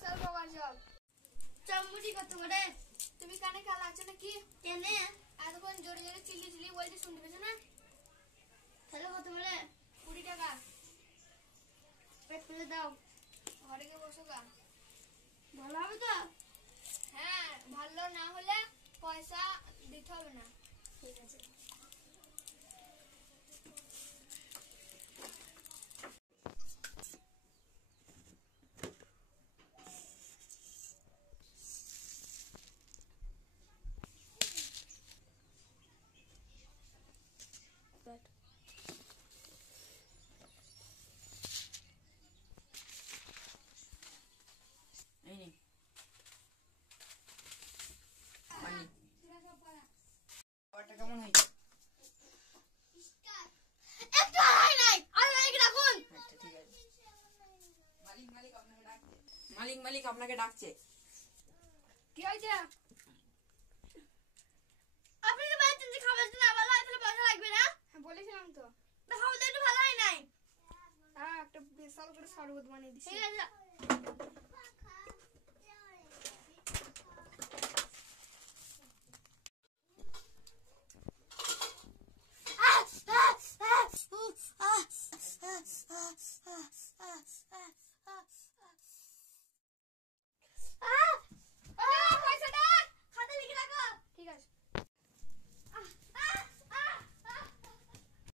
Special খাবার সব। চামড়ি কত করে? তুমি কানে কাল আছো নাকি? কেনে এতক্ষণ জোরে জোরে চিল্লি বলছি শুনতে পেছো না? তাহলে কত করে? 20 টাকা। পেট খুলে দাও, ঘরে গিয়ে বসো গা। ভালো হবে তো? হ্যাঁ, ভালো না হলে পয়সা দিতে হবে না। ঠিক আছে। কেমন হয়েছে? মালিক আপনাকে ডাকছে। কি হয়েছে? আপনি তো বলেছেন যে খাবার যদি না ভালো হয় তাহলে পয়সা লাগবে না। হ্যাঁ বলেছিলাম তো। খাবার তো একটু ভালো হয় নাই। হ্যাঁ, একটা বিশাল করে শরবত বানিয়ে দিছি। ঠিক আছে।